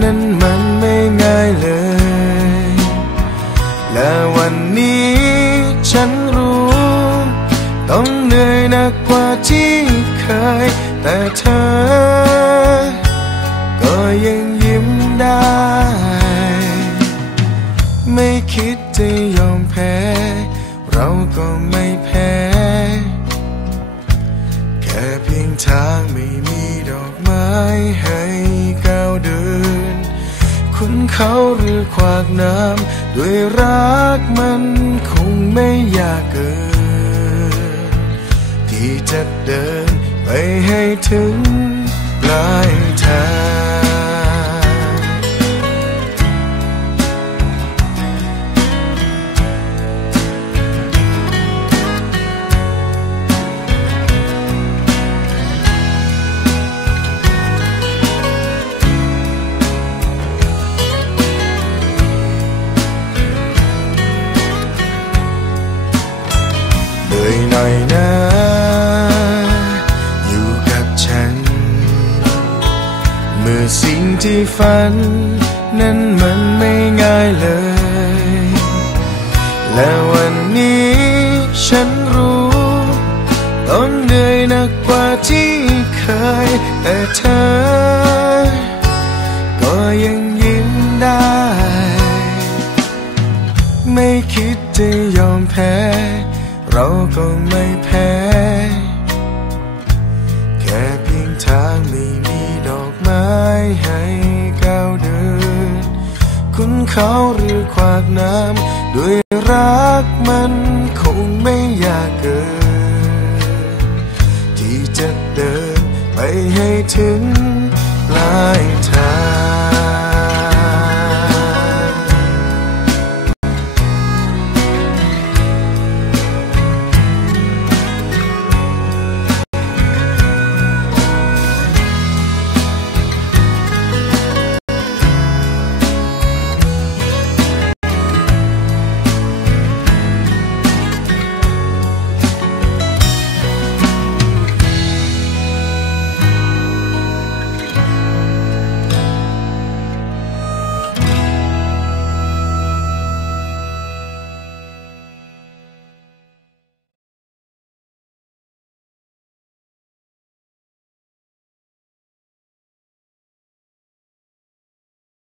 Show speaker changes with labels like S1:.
S1: นั้นมันไม่ง่ายเลย และวันนี้ฉันรู้ ต้องเหนื่อยหนักกว่าที่เคย แต่เธอ ก็ยังยิ้มได้ ไม่คิดจะยอมแพ้ เราก็ไม่ เขาหรือขวากน้ำด้วยรักมันคงไม่ยากเกิน ที่จะเดินไปให้ถึงปลายทาง สิ่งที่ฝัน นั้นมันไม่ง่ายเลย และวันนี้ฉันรู้ต้องเหนื่อยหนักกว่าที่เคย แต่เธอ ก็ยังยิ้มได้ ไม่คิดจะยอมแพ้ เราก็ไม่แพ้ แค่เพียงทางไม่ เขาหรือขวากน้ำด้วยรักมันคงไม่ยากเกิน ที่จะเดินไปให้ถึง